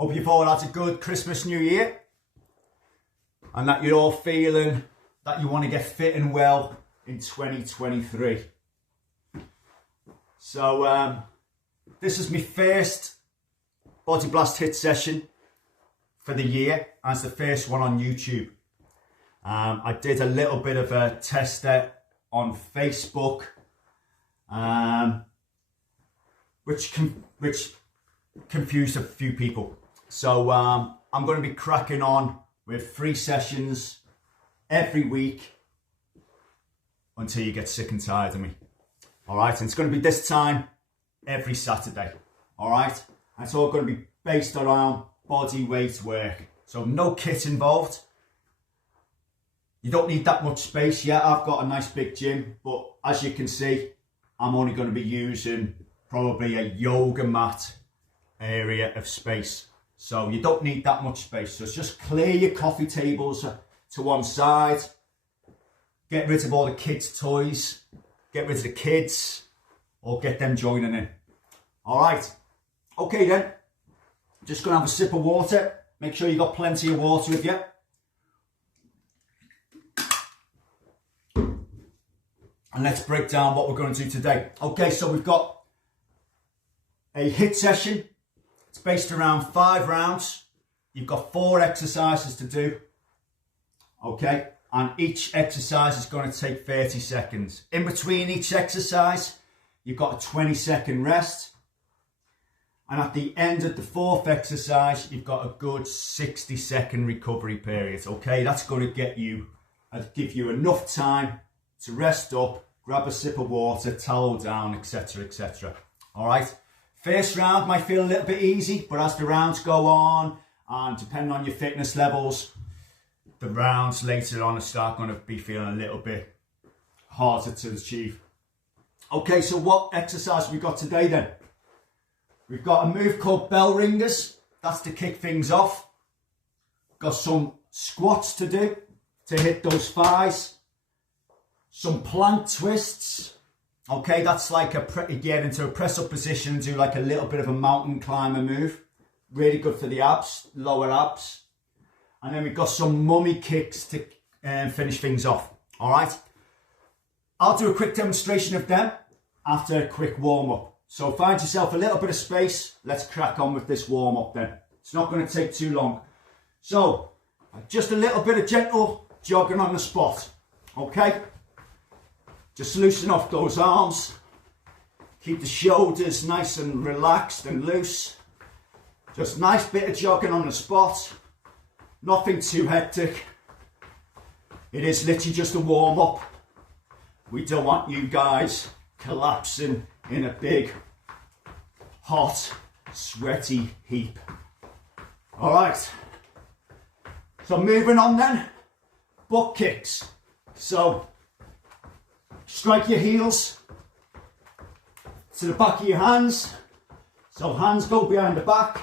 Hope you've all had a good Christmas, New Year, and that you're all feeling that you want to get fit and well in 2023. So this is my first Body Blast HIIT session for the year, and it's the first one on YouTube. I did a little bit of a tester on Facebook, which confused a few people. So I'm going to be cracking on with 3 sessions every week until you get sick and tired of me. All right, and it's going to be this time every Saturday. All right, and it's all going to be based around body weight work. So no kit involved. You don't need that much space. Yeah, I've got a nice big gym, but as you can see, I'm only going to be using probably a yoga mat area of space. So you don't need that much space. So just clear your coffee tables to one side. Get rid of all the kids' toys. Get rid of the kids, or get them joining in. All right. Okay then. Just going to have a sip of water. Make sure you got plenty of water with you. And let's break down what we're going to do today. Okay, so we've got a HIIT session. It's based around 5 rounds. You've got 4 exercises to do. Okay, and each exercise is going to take 30 seconds. In between each exercise, you've got a 20-second rest. And at the end of the 4th exercise, you've got a good 60-second recovery period. Okay, that's going to give you enough time to rest up, grab a sip of water, towel down, etc, etc. All right. First round might feel a little bit easy, but as the rounds go on, and depending on your fitness levels, the rounds later on are going to be feeling a little bit harder to achieve. Okay, so what exercise have we got today then? We've got a move called bell ringers. That's to kick things off. Got some squats to do to hit those thighs. Some plank twists. Okay, that's like you get into a press up position and do like a little bit of a mountain climber move. Really good for the abs, lower abs. And then we've got some mummy kicks to finish things off. All right. I'll do a quick demonstration of them after a quick warm up. So find yourself a little bit of space. Let's crack on with this warm up then. It's not going to take too long. So just a little bit of gentle jogging on the spot. Okay. Just loosen off those arms. Keep the shoulders nice and relaxed and loose. Just nice bit of jogging on the spot. Nothing too hectic. It is literally just a warm up. We don't want you guys collapsing in a big, hot, sweaty heap. All right. So moving on then. Butt kicks. So strike your heels to the back of your hands. So hands go behind the back.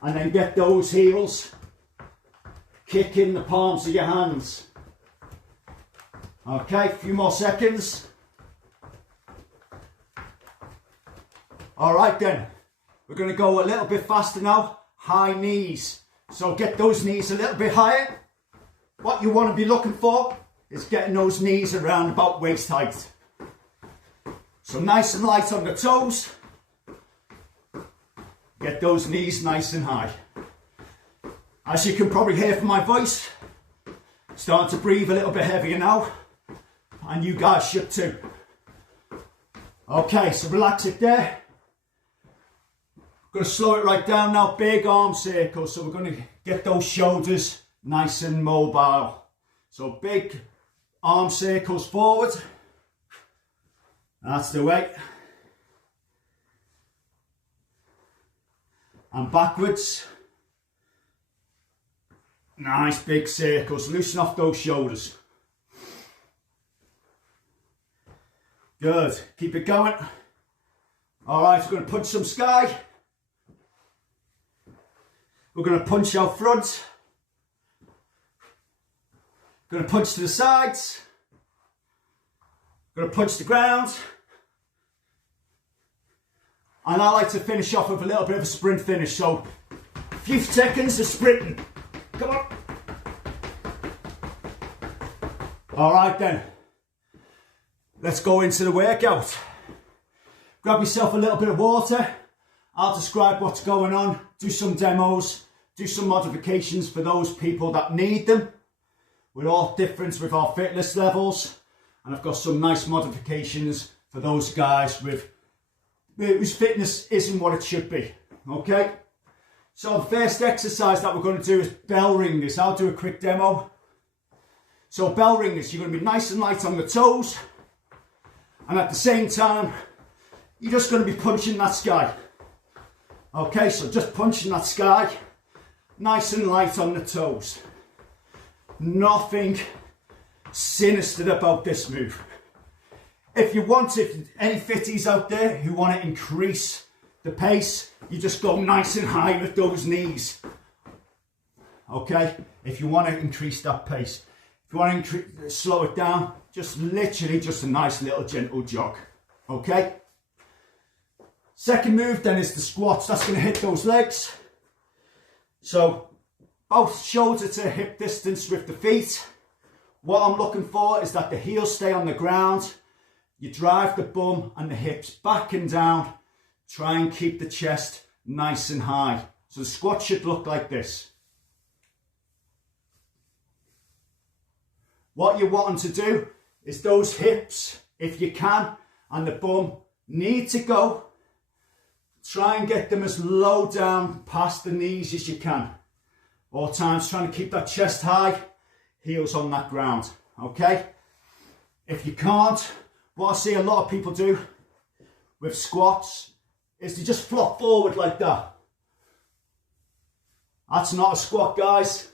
And then get those heels kicking the palms of your hands. Okay, a few more seconds. All right then, we're going to go a little bit faster now. High knees. So get those knees a little bit higher. What you want to be looking for is getting those knees around about waist height. So nice and light on the toes. Get those knees nice and high. As you can probably hear from my voice, starting to breathe a little bit heavier now. And you guys should too. Okay, so relax it there. We're going to slow it right down now. Big arm circles. So we're going to get those shoulders nice and mobile. So big arm circles forward. That's the way. And backwards. Nice big circles. Loosen off those shoulders. Good. Keep it going. All right, we're going to punch some sky. We're going to punch out front. Going to punch to the sides. Going to punch the ground. And I like to finish off with a little bit of a sprint finish. So a few seconds of sprinting. Come on. All right then. Let's go into the workout. Grab yourself a little bit of water. I'll describe what's going on, do some demos, do some modifications for those people that need them. We're all different with our fitness levels, and I've got some nice modifications for those guys whose fitness isn't what it should be. Okay? So the first exercise that we're going to do is bell ringers. I'll do a quick demo. So bell ringers, you're going to be nice and light on the toes, and at the same time, you're just going to be punching that sky. Okay, so just punching that sky, nice and light on the toes. Nothing sinister about this move. If any fitties out there who want to increase the pace, you just go nice and high with those knees. Okay, if you want to increase that pace. If you want to slow it down, literally just a nice little gentle jog. Okay. Second move then is the squats. That's going to hit those legs. So both shoulder to hip distance with the feet. What I'm looking for is that the heels stay on the ground. You drive the bum and the hips back and down. Try and keep the chest nice and high. So the squat should look like this. What you're wanting to do is those hips, if you can, and the bum need to go. Try and get them as low down past the knees as you can. All times trying to keep that chest high, heels on that ground, okay? If you can't, what I see a lot of people do with squats is they just flop forward like that. That's not a squat, guys.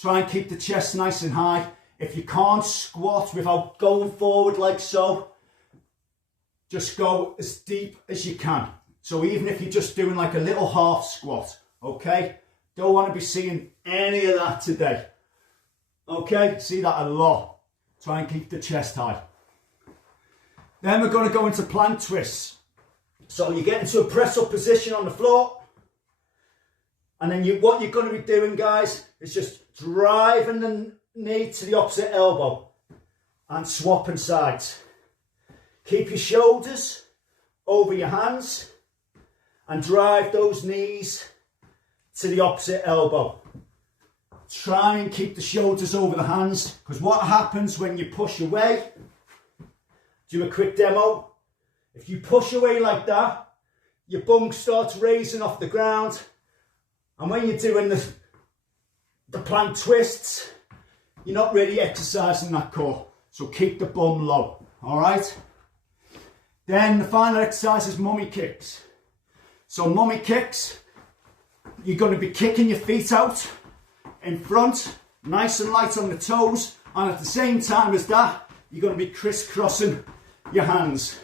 Try and keep the chest nice and high. If you can't squat without going forward like so, just go as deep as you can. So even if you're just doing like a little half squat, okay? Don't want to be seeing any of that today. Okay, see that a lot. Try and keep the chest high. Then we're going to go into plank twists. So you get into a press up position on the floor. And then what you're going to be doing, guys, is just driving the knee to the opposite elbow and swapping sides. Keep your shoulders over your hands and drive those knees to the opposite elbow. Try and keep the shoulders over the hands, because what happens when you push away, do a quick demo. If you push away like that, your bum starts raising off the ground, and when you're doing the plank twists, you're not really exercising that core. So keep the bum low, all right? Then the final exercise is mummy kicks. So mummy kicks, you're going to be kicking your feet out in front, nice and light on the toes, and at the same time as that, you're going to be crisscrossing your hands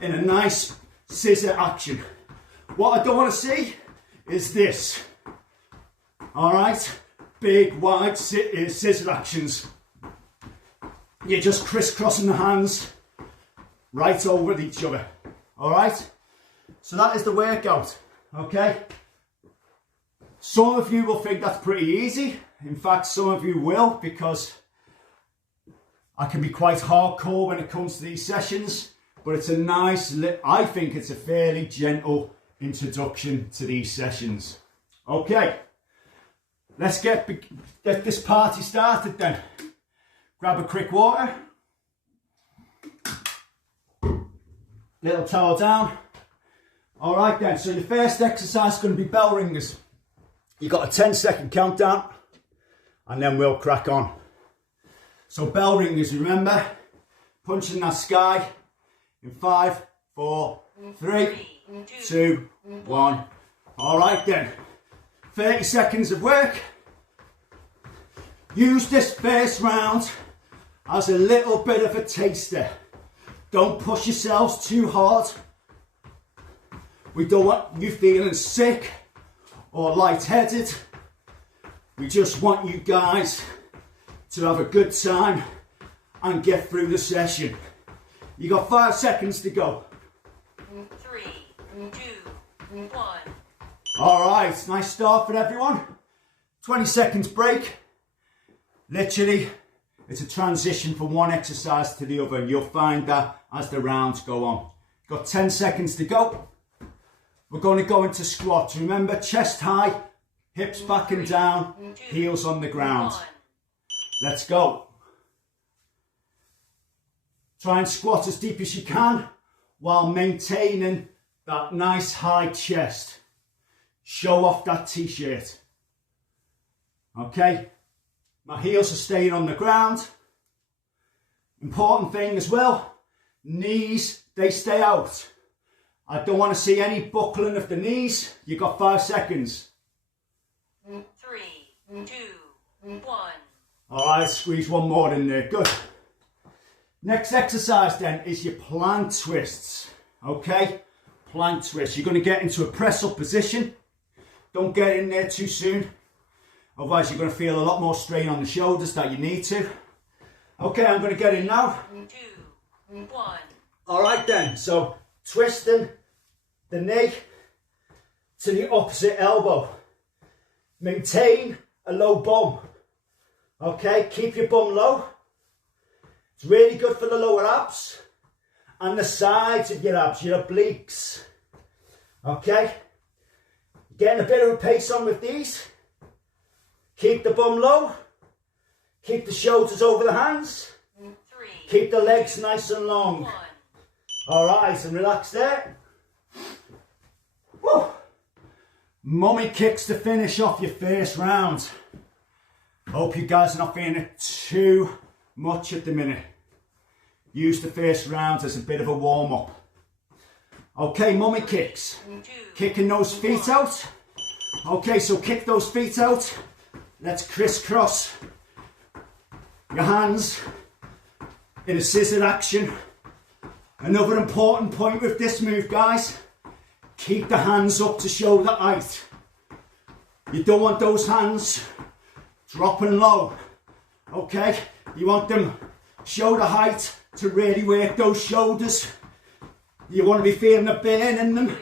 in a nice scissor action. What I don't want to see is this. All right, big wide scissor actions. You're just crisscrossing the hands right over each other. All right, so that is the workout. Okay, some of you will think that's pretty easy. In fact, some of you will, because I can be quite hardcore when it comes to these sessions, but it's a nice, I think it's a fairly gentle introduction to these sessions. Okay, let's get this party started then. Grab a quick water, little towel down. All right then, so your first exercise is going to be bell ringers. You've got a 10-second countdown, and then we'll crack on. So bell ringers, remember, punching that sky in 5, 4, 3, 2, 1. All right then, 30 seconds of work. Use this first round as a little bit of a taster. Don't push yourselves too hard. We don't want you feeling sick or lightheaded. We just want you guys to have a good time and get through the session. You got 5 seconds to go. 3, 2, 1. All right, nice start for everyone. 20 seconds break. Literally, it's a transition from one exercise to the other, and you'll find that as the rounds go on. Got 10 seconds to go. We're going to go into squats. Remember, chest high, hips back and down, heels on the ground. Let's go. Try and squat as deep as you can while maintaining that nice high chest. Show off that t-shirt. Okay, my heels are staying on the ground. Important thing as well, knees, they stay out. I don't want to see any buckling of the knees. You've got 5 seconds. 3, 2, 1. All right, squeeze one more in there, good. Next exercise then is your plank twists, okay? Plank twists, you're going to get into a press up position. Don't get in there too soon. Otherwise you're going to feel a lot more strain on the shoulders than you need to. Okay, I'm going to get in now. 2, 1. All right then, so twisting the knee to the opposite elbow. Maintain a low bum. Okay, keep your bum low. It's really good for the lower abs and the sides of your abs, your obliques. Okay, getting a bit of a pace on with these. Keep the bum low. Keep the shoulders over the hands. 3. Keep the legs nice and long. 1. All right, and relax there. Woo. Mummy kicks to finish off your first round. Hope you guys are not feeling it too much at the minute. Use the first round as a bit of a warm-up. Okay, mummy kicks. Kicking those feet out. Okay, so kick those feet out. Let's crisscross your hands in a scissor action. Another important point with this move, guys, keep the hands up to shoulder height. You don't want those hands dropping low, okay? You want them shoulder height to really work those shoulders. You want to be feeling the burn in them,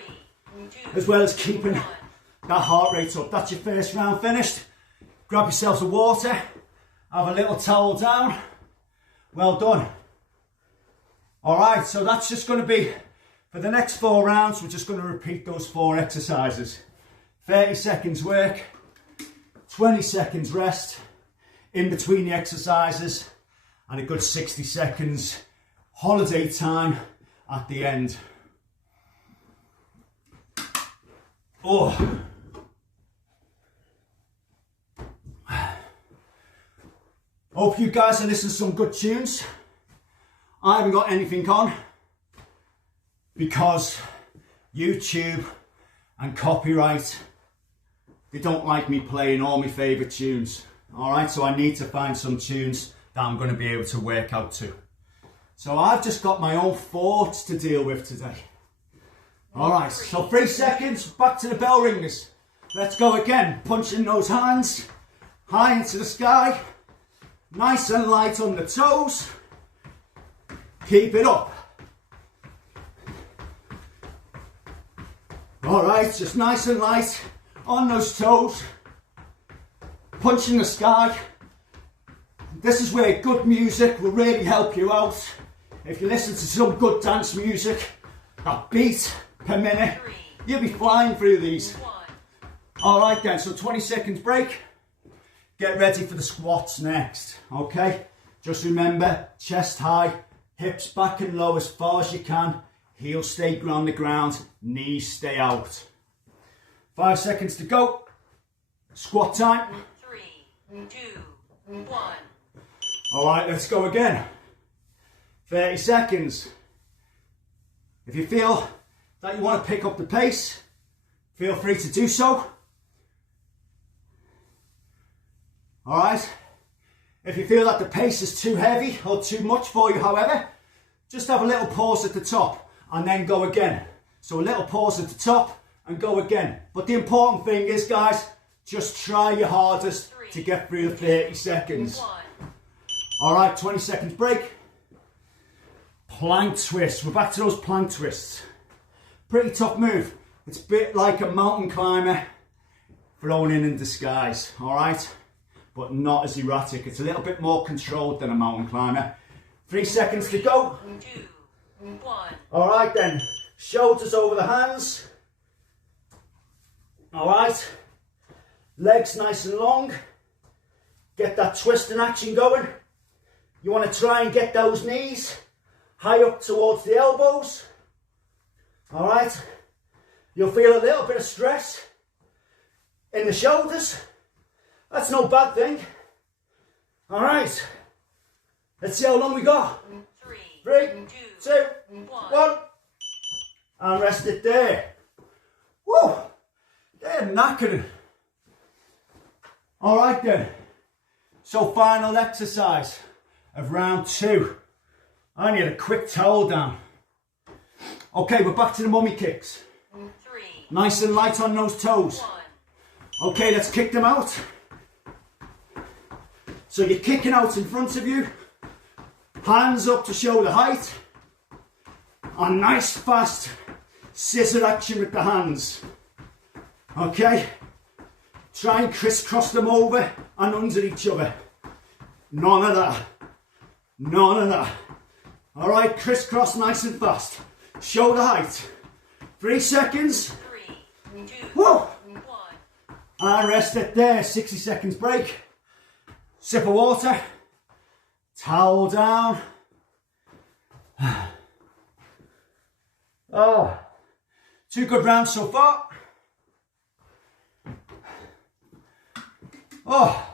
as well as keeping that heart rate up. That's your first round finished. Grab yourselves a water, have a little towel down. Well done. All right, so that's just going to be, for the next 4 rounds, we're just going to repeat those 4 exercises. 30 seconds work, 20 seconds rest in between the exercises, and a good 60 seconds holiday time at the end. Oh. Hope you guys are listening to some good tunes. I haven't got anything on because YouTube and copyright, they don't like me playing all my favourite tunes. Alright, so I need to find some tunes that I'm going to be able to work out to. So I've just got my own thoughts to deal with today. Alright, so 3 seconds, back to the bell ringers. Let's go again, punching those hands high into the sky. Nice and light on the toes. Keep it up. Alright, just nice and light on those toes. Punching the sky. This is where good music will really help you out. If you listen to some good dance music, a beat per minute, you'll be flying through these. Alright then, so 20 seconds break. Get ready for the squats next, okay? Just remember, chest high, hips back and low as far as you can, heels stay on the ground, knees stay out. 5 seconds to go. Squat time. 3, 2, 1. All right, let's go again. 30 seconds. If you feel that you want to pick up the pace, feel free to do so. All right. If you feel that the pace is too heavy or too much for you, however, just have a little pause at the top and then go again. So a little pause at the top and go again. But the important thing is, guys, just try your hardest to get through the 30 seconds. All right, 20 seconds break. Plank twist. We're back to those plank twists. Pretty tough move. It's a bit like a mountain climber thrown in disguise, all right? But not as erratic. It's a little bit more controlled than a mountain climber. 3 seconds to go. 2, 1. All right then, shoulders over the hands. All right, legs nice and long. Get that twisting action going. You want to try and get those knees high up towards the elbows. All right, you'll feel a little bit of stress in the shoulders. That's no bad thing. All right, let's see how long we got. 3, 3, 2, 2, 1. And rest it there. Woo, they're knackered. All right then, so final exercise of round 2. I need a quick towel down. Okay, we're back to the mummy kicks. 3, Nice and light on those toes. 1. Okay, let's kick them out. So you're kicking out in front of you, hands up to shoulder height, and nice fast scissor action with the hands. Okay, try and crisscross them over and under each other. None of that, none of that. All right, crisscross nice and fast. Shoulder height. 3 seconds. 3, 2, Woo! 1. And rest it there. 60 seconds break. Sip of water. Towel down. Oh, 2 good rounds so far. Oh,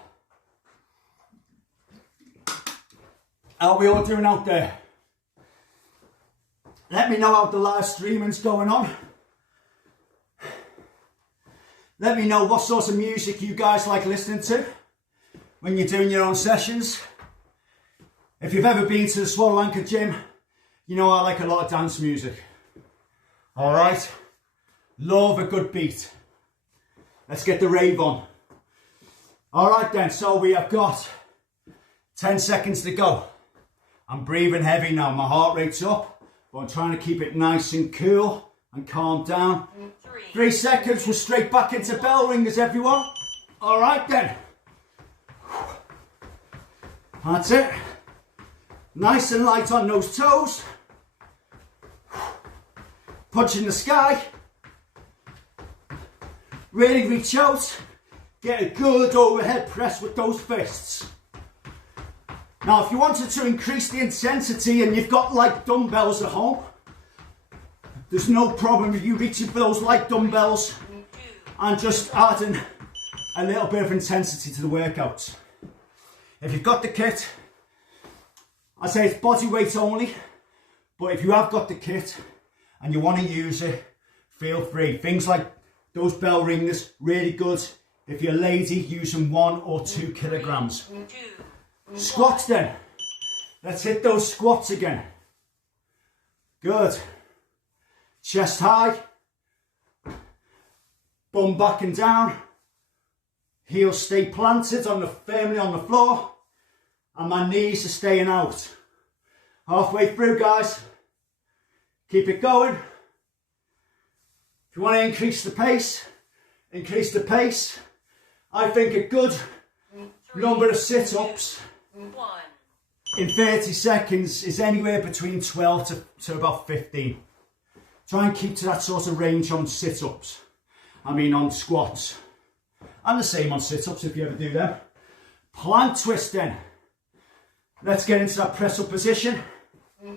how are we all doing out there? Let me know how the live streaming's going on. Let me know what sort of music you guys like listening to when you're doing your own sessions. If you've ever been to the Swallow Anchor gym, you know I like a lot of dance music. All right, love a good beat. Let's get the rave on. All right then, so we have got 10 seconds to go. I'm breathing heavy now, my heart rate's up, but I'm trying to keep it nice and cool and calm down. 3 seconds, we're straight back into bell ringers, everyone. All right then. That's it. Nice and light on those toes. Punching the sky. Really reach out. Get a good overhead press with those fists. Now, if you wanted to increase the intensity and you've got light dumbbells at home, there's no problem with you reaching for those light dumbbells and just adding a little bit of intensity to the workouts. If you've got the kit, I say it's body weight only, but if you have got the kit and you want to use it, feel free. Things like those bell ringers, really good. If you're lazy, use them 1 or 2 kilograms. Squats then. Let's hit those squats again. Good. Chest high. Bum back and down. Heels stay planted firmly on the floor. And my knees are staying out. Halfway through, guys. Keep it going. If you want to increase the pace, increase the pace. I think a good number of sit-ups in 30 seconds is anywhere between 12 to about 15. Try and keep to that sort of range on sit-ups. I mean on squats. And the same on sit-ups if you ever do them. Plank twist then. Let's get into that press-up position. 3,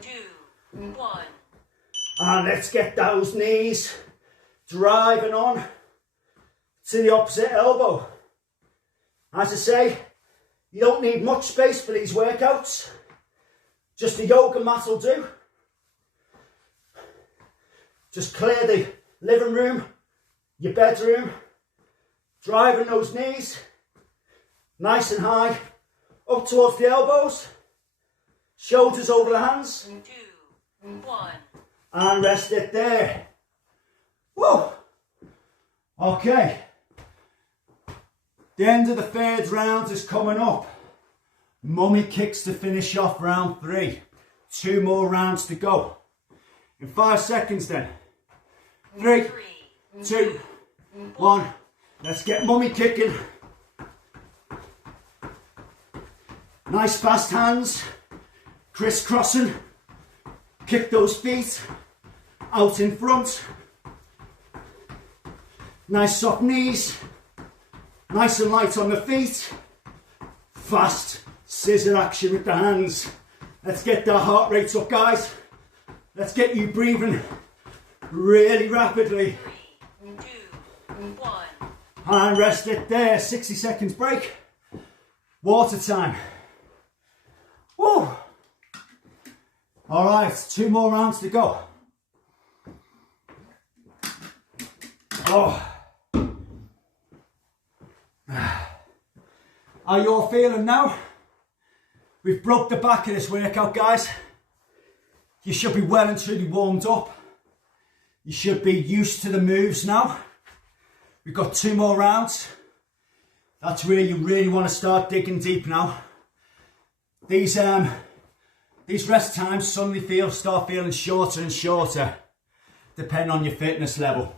2, 1. And let's get those knees driving on to the opposite elbow. As I say, you don't need much space for these workouts. Just a yoga mat will do. Just clear the living room, your bedroom, driving those knees nice and high, up towards the elbows, shoulders over the hands. 2, 1. And rest it there. Woo! Okay. The end of the 3rd round is coming up. Mummy kicks to finish off round 3. 2 more rounds to go. In 5 seconds then. 3, 2, 1. Let's get mummy kicking. Nice fast hands. Crisscrossing. Kick those feet out in front. Nice soft knees. Nice and light on the feet. Fast scissor action with the hands. Let's get that heart rate up, guys. Let's get you breathing really rapidly. 3, 2, 1. And rest it there. 60 seconds break. Water time. Woo! All right, 2 more rounds to go. Oh. How you all feeling now? We've broke the back of this workout, guys. You should be well and truly warmed up. You should be used to the moves now. We've got 2 more rounds. That's where you really want to start digging deep now. These rest times suddenly start feeling shorter and shorter, depending on your fitness level.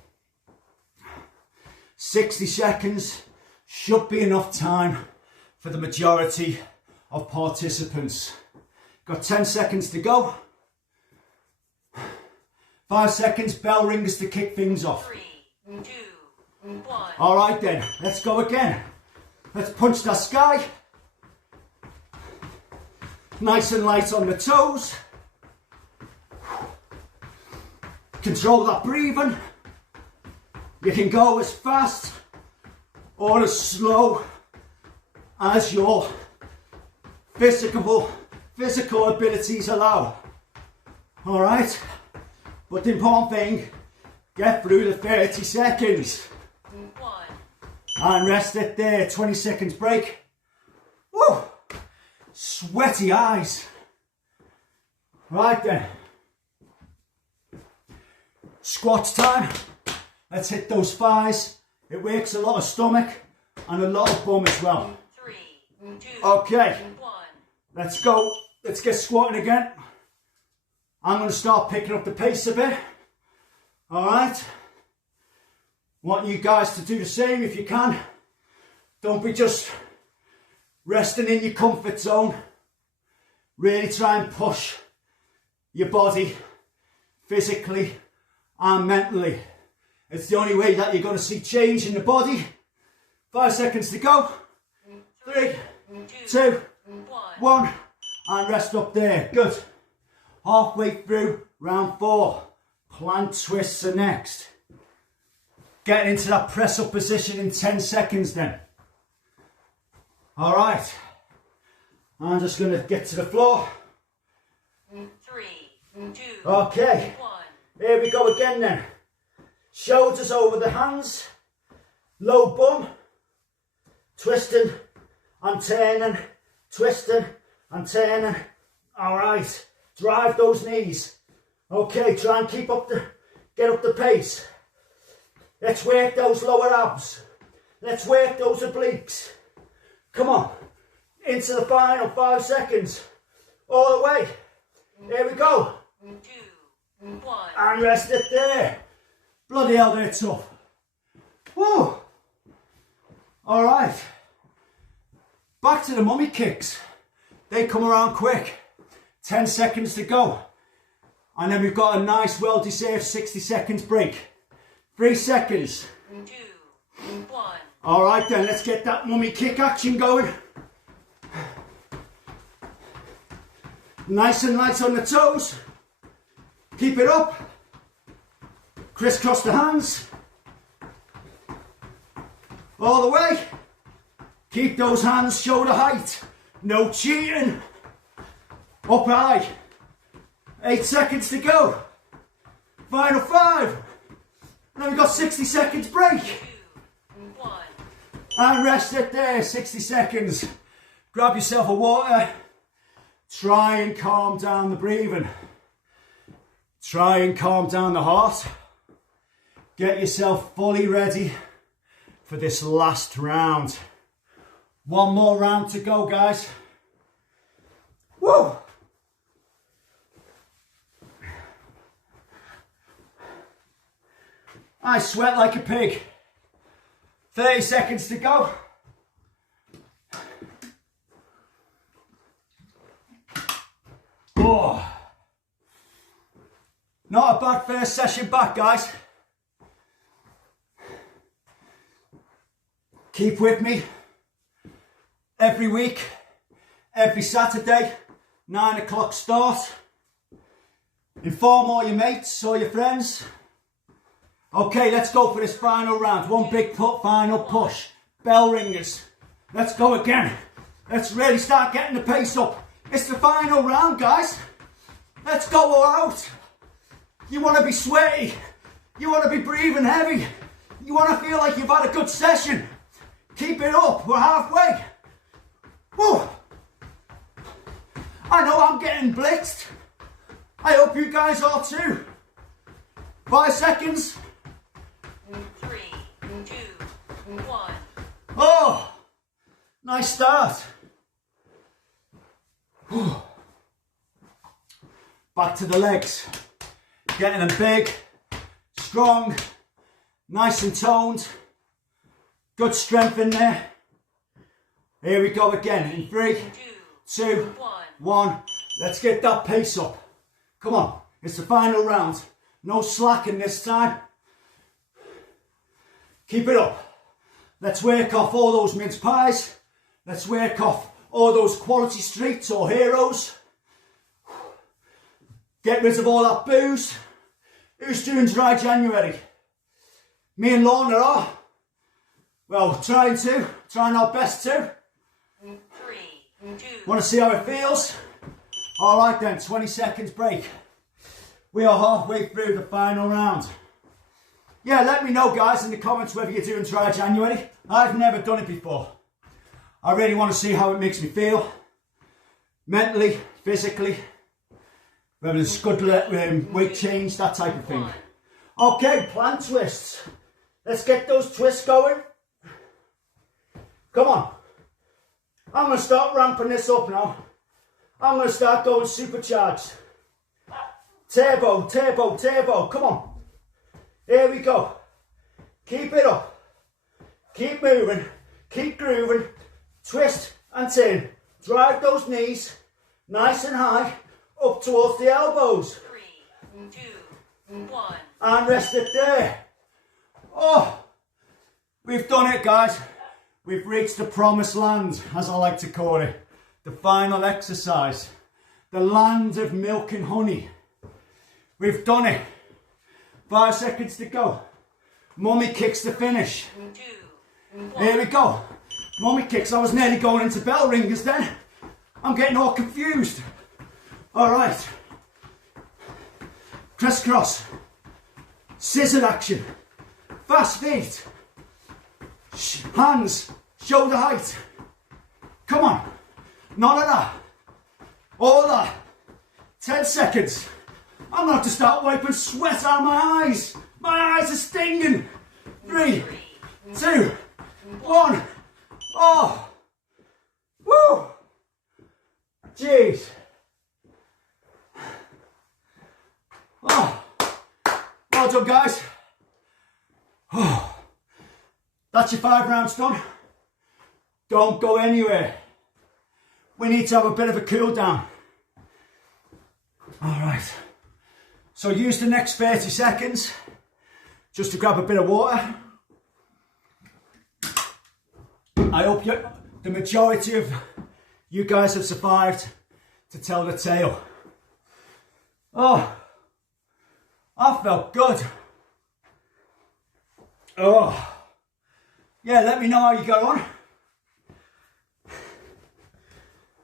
60 seconds should be enough time for the majority of participants. Got 10 seconds to go. 5 seconds, bell rings to kick things off. 3, 2, 1. All right then, let's go again. Let's punch that sky. Nice and light on the toes. Control that breathing. You can go as fast or as slow as your physical abilities allow. All right, but the important thing, get through the 30 seconds. 1. And rest it there. 20 seconds break. Woo! Sweaty eyes. Right then. Squats time. Let's hit those thighs. It works a lot of stomach and a lot of bum as well. 3, 2, Okay. 1. Let's go. Let's get squatting again. I'm going to start picking up the pace a bit. All right. Want you guys to do the same if you can. Don't be just resting in your comfort zone. Really try and push your body physically and mentally. It's the only way that you're going to see change in the body. 5 seconds to go. 3, 2, 1. And rest up there. Good. Halfway through round 4. Plank twists are next. Getting into that press up position in 10 seconds then. All right. I'm just going to get to the floor. 3, 2, Okay. 1. Here we go again then. Shoulders over the hands. Low bum. Twisting and turning. Twisting and turning. All right. Drive those knees. Okay, try and get up the pace. Let's work those lower abs. Let's work those obliques. Come on. Into the final 5 seconds. All the way. Here we go. 2, 1. And rest it there. Bloody hell, they're tough. Woo. All right. Back to the mummy kicks. They come around quick. 10 seconds to go. And then we've got a nice, well-deserved 60 seconds break. 3 seconds. 2, 1. All right then, let's get that mummy kick action going. Nice and light on the toes. Keep it up. Crisscross the hands. All the way. Keep those hands shoulder height. No cheating. Up high. 8 seconds to go. Final 5. Now we've got 60 seconds break. 2, 1. And rest it there, 60 seconds. Grab yourself a water. Try and calm down the breathing. Try and calm down the heart. Get yourself fully ready for this last round. 1 more round to go, guys. Woo! I sweat like a pig. 30 seconds to go. Oh. Not a bad first session back, guys. Keep with me. Every week, every Saturday, 9 o'clock start. Inform all your mates or your friends. Okay, let's go for this final round. One big final push. Bell ringers. Let's go again. Let's really start getting the pace up. It's the final round, guys. Let's go all out. You want to be sweaty. You want to be breathing heavy. You want to feel like you've had a good session. Keep it up. We're halfway. Woo. I know I'm getting blitzed. I hope you guys are too. 5 seconds. 3, 2, 1. Oh, nice start. Back to the legs. Getting them big, strong, nice and toned. Good strength in there. Here we go again. In 3, 2, 1. Let's get that pace up. Come on, it's the final round. No slacking this time. Keep it up. Let's work off all those mince pies. Let's work off all those quality streets or heroes. Get rid of all that booze. Who's doing dry January? Me and Lorna are. Well, trying our best to. 3, 2. Want to see how it feels? All right then, 20 seconds break. We are halfway through the final round. Yeah, let me know, guys, in the comments whether you're doing dry January. I've never done it before. I really want to see how it makes me feel. Mentally, physically. Whether it's good weight change, that type of thing. Okay, plank twists. Let's get those twists going. Come on. I'm going to start ramping this up now. I'm going to start going supercharged. Turbo, turbo, turbo. Come on. Here we go. Keep it up. Keep moving. Keep grooving. Twist and turn. Drive those knees nice and high up towards the elbows. 3, 2, 1. And rest it there. Oh, we've done it, guys. We've reached the promised land, as I like to call it. The final exercise. The land of milk and honey. We've done it. 5 seconds to go. Mummy kicks to finish. 2, 1. Here we go. Mummy kicks. I was nearly going into bell ringers then. I'm getting all confused. All right. Crisscross. Scissor action. Fast feet. Hands. Shoulder height. Come on. None of that. All of that. 10 seconds. I'm going to have to start wiping sweat out of my eyes. My eyes are stinging. 3, 2, 1. Oh. Woo. Jeez. Oh. Well done, guys. Oh. That's your 5 rounds done. Don't go anywhere. We need to have a bit of a cool down. All right. So use the next 30 seconds just to grab a bit of water. I hope the majority of you guys have survived to tell the tale. Oh, I felt good. Oh, yeah, let me know how you got on.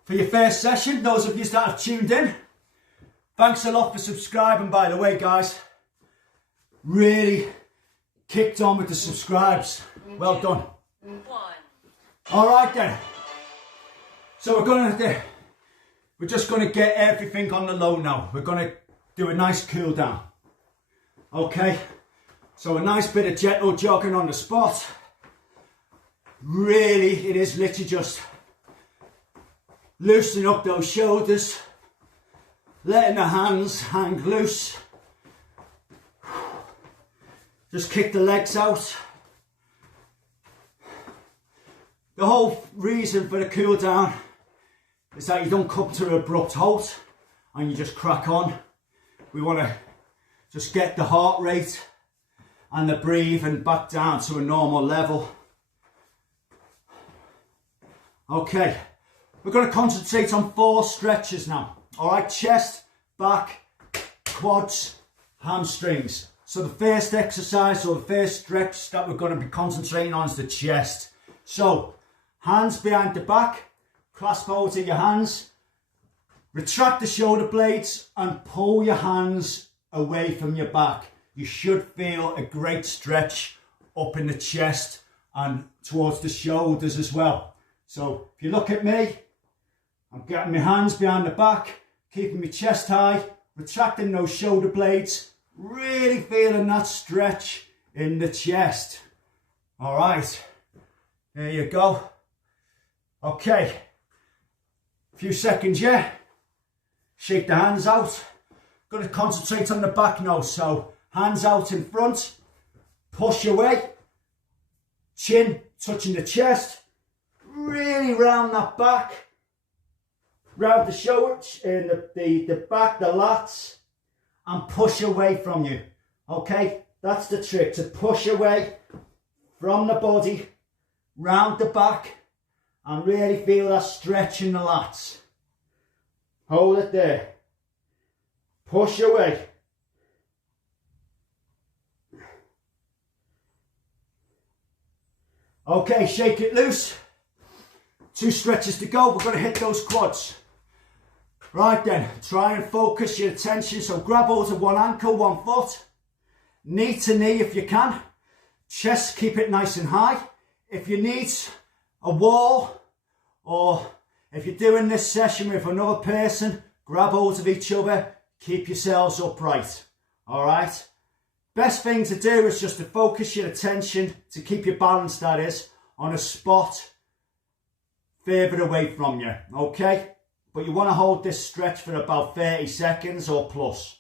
For your first session, those of you that have tuned in, thanks a lot for subscribing, by the way, guys. Really kicked on with the subscribes. Well done. 1. All right then. So we're just gonna get everything on the low now. We're gonna do a nice cool down. Okay. So a nice bit of gentle jogging on the spot. Really, it is literally just loosening up those shoulders, letting the hands hang loose. Just kick the legs out. The whole reason for the cool down is that you don't come to an abrupt halt and you just crack on. We want to just get the heart rate and the breathing back down to a normal level. Okay, we're going to concentrate on 4 stretches now. All right, chest, back, quads, hamstrings. So the first exercise or the first stretch that we're going to be concentrating on is the chest. So hands behind the back, clasp over your hands, retract the shoulder blades and pull your hands away from your back. You should feel a great stretch up in the chest and towards the shoulders as well. So if you look at me, I'm getting my hands behind the back, keeping my chest high, retracting those shoulder blades, really feeling that stretch in the chest. All right, there you go. Okay, a few seconds, yeah. Shake the hands out. Going to concentrate on the back now. So hands out in front, push away, chin touching the chest, really round that back, round the shoulders, and the back, the lats, and push away from you. Okay, that's the trick, to push away from the body, round the back, and really feel that stretch in the lats. Hold it there. Push away. Okay, shake it loose. 2 stretches to go. We're going to hit those quads. Right then, try and focus your attention. So grab hold of one ankle, one foot. Knee to knee if you can. Chest, keep it nice and high. If you need a wall, or if you're doing this session with another person, grab hold of each other, keep yourselves upright. All right? Best thing to do is just to focus your attention, to keep your balance, that is, on a spot further away from you, okay? But you want to hold this stretch for about 30 seconds or plus.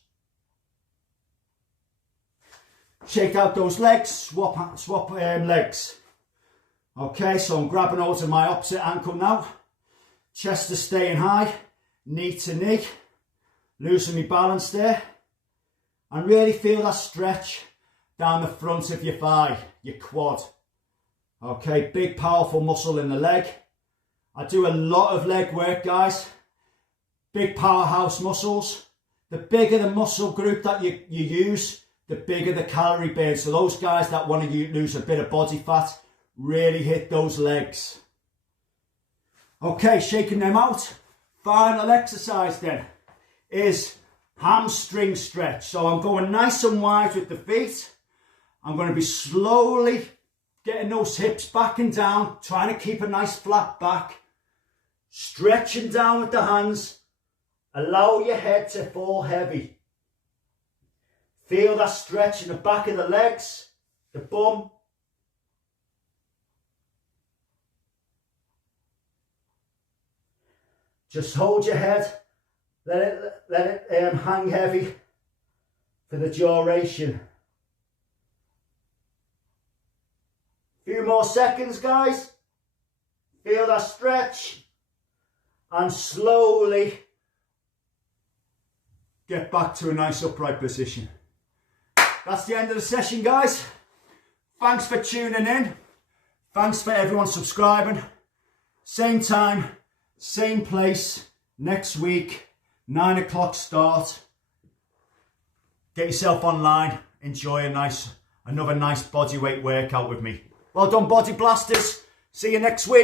Shake out those legs, swap legs. Okay, so I'm grabbing hold of my opposite ankle now. Chest is staying high, knee to knee. Losing my balance there. And really feel that stretch down the front of your thigh, your quad. Okay, big powerful muscle in the leg. I do a lot of leg work, guys. Big powerhouse muscles. The bigger the muscle group that you use, the bigger the calorie burn. So those guys that want to lose a bit of body fat, really hit those legs. Okay, shaking them out. Final exercise then is hamstring stretch. So I'm going nice and wide with the feet. I'm going to be slowly getting those hips back and down, trying to keep a nice flat back. Stretching down with the hands. Allow your head to fall heavy. Feel that stretch in the back of the legs, the bum. Just hold your head. Let it hang heavy for the duration. Few more seconds, guys. Feel that stretch. And slowly get back to a nice upright position. That's the end of the session, guys. Thanks for tuning in. Thanks for everyone subscribing. Same time, same place, next week. 9 o'clock start. Get yourself online. Enjoy another nice bodyweight workout with me. Well done, body blasters. See you next week.